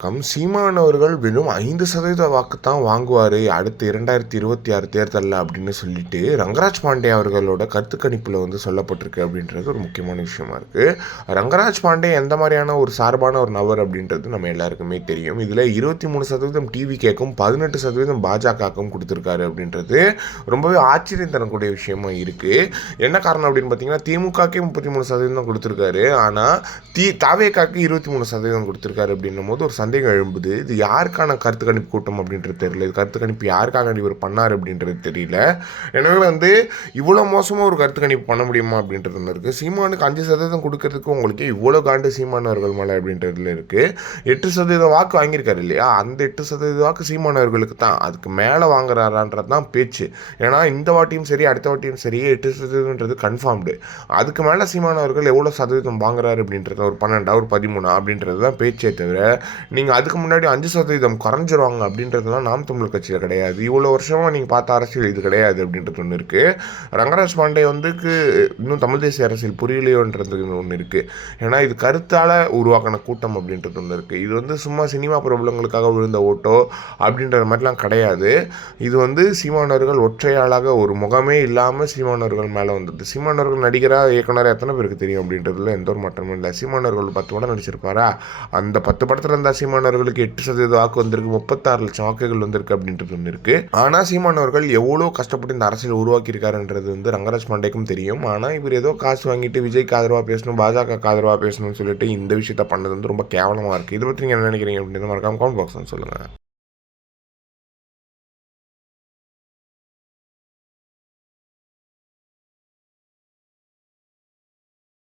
சீமான் அவர்கள் வெறும் 5% வாக்குத்தான் வாங்குவாரு அடுத்த 2026 தேர்தலில் அப்படின்னு சொல்லிட்டு ரங்கராஜ் பாண்டே அவர்களோட கருத்து கணிப்பில் வந்து சொல்லப்பட்டிருக்கு அப்படின்றது ஒரு முக்கியமான விஷயமா இருக்குது. ரங்கராஜ் பாண்டே எந்த மாதிரியான ஒரு சார்பான ஒரு நபர் அப்படின்றது நம்ம எல்லாருக்குமே தெரியும். இதில் 23% டிவி கேக்கும் 18% பாஜகவுக்கும் கொடுத்துருக்காரு அப்படின்றது ரொம்பவே ஆச்சரியம் தரக்கூடிய விஷயமா இருக்குது. என்ன காரணம் அப்படின்னு பார்த்தீங்கன்னா, திமுகக்கே 33% கொடுத்துருக்காரு, ஆனால் தாவேக்காக்கு 23% கொடுத்துருக்காரு அப்படின்னும் போது ஒரு சந்தேகம் எழும்புது. இது யாருக்கான கருத்து கணிப்பு கூட்டம் அப்படின்றது தெரியல. இது கருத்து கணிப்பு யாருக்காக இவர் பண்ணார் அப்படின்றது தெரியல. எனவே வந்து இவ்வளோ மோசமாக ஒரு கருத்து கணிப்பு பண்ண முடியுமா அப்படின்றது ஒன்று இருக்குது. சீமானுக்கு 5% கொடுக்கறதுக்கு உங்களுக்கு இவ்வளோ காண்டு சீமானவர்கள் மேலே அப்படின்றதுல இருக்குது. 8% வாக்கு வாங்கியிருக்காரு இல்லையா, அந்த 8% வாக்கு சீமானவர்களுக்கு தான். அதுக்கு மேலே வாங்குறாரான்றது தான் பேச்சு. ஏன்னா இந்த வாட்டியும் சரி அடுத்த வாட்டியும் சரி 8%ன்றது கன்ஃபார்ம்டு. அதுக்கு மேலே சீமானவர்கள் எவ்வளோ சதவீதம் வாங்குறாரு அப்படின்றது ஒரு 12 ஒரு 13 அப்படின்றது தான் பேச்சே தவிர, நீங்கள் அதுக்கு முன்னாடி 5% குறைஞ்சிருவாங்க அப்படின்றதுலாம் நாம் தமிழர் கட்சியில் கிடையாது. இவ்வளோ வருஷமாக நீங்கள் பார்த்த அரசியல் இது கிடையாது அப்படின்றது ஒன்று இருக்குது. ரங்கராஜ் பாண்டே இன்னும் தமிழ் தேசிய அரசியல் புரியலையோன்றது ஒன்று இருக்குது. ஏன்னா இது கருத்தால் உருவாக்கின கூட்டம் அப்படின்றது ஒன்று இருக்குது. இது சும்மா சினிமா பிரபலங்களுக்காக விழுந்த ஓட்டோ அப்படின்ற மாதிரிலாம் கிடையாது. இது சீமானவர்கள் ஒற்றையாளாக ஒரு முகமே இல்லாமல் சீமானவர்கள் மேலே வந்தது. சீமானவர்கள் நடிகராக இயக்குனராக எத்தனை பேருக்கு தெரியும் அப்படின்றதுல எந்த ஒரு மாற்றமும் இல்லை. சீமானவர்கள் 10 படம் நடிச்சிருப்பாரா, அந்த 10 படத்தில் இருந்தால் சீமானவர்களுக்கு 8% வாக்கு வந்திருக்கு, 36 லட்சம் வாக்குகள் வந்திருக்கு அப்படின்றது ஒன்று இருக்குது. ஆனால் சீமானவர்கள் எவ்வளோ கஷ்டப்பட்டு இந்த அரசியல் உருவாக்கியிருக்காருன்றது ரங்கராஜ் பாண்டேக்கும் தெரியும். ஆனால் இவர் ஏதோ காசு வாங்கிட்டு விஜய்க்கு ஆதரவாக பேசணும், பாஜக ஆதரவாக பேசணும்னு சொல்லிட்டு இந்த விஷயத்த பண்ணது ரொம்ப கேவலமாக இருக்குது. இதை பற்றி நீங்கள் என்ன நினைக்கிறீங்க அப்படின்னு மறக்காம கமெண்ட் பாக்ஸ் சொல்லுங்கள்.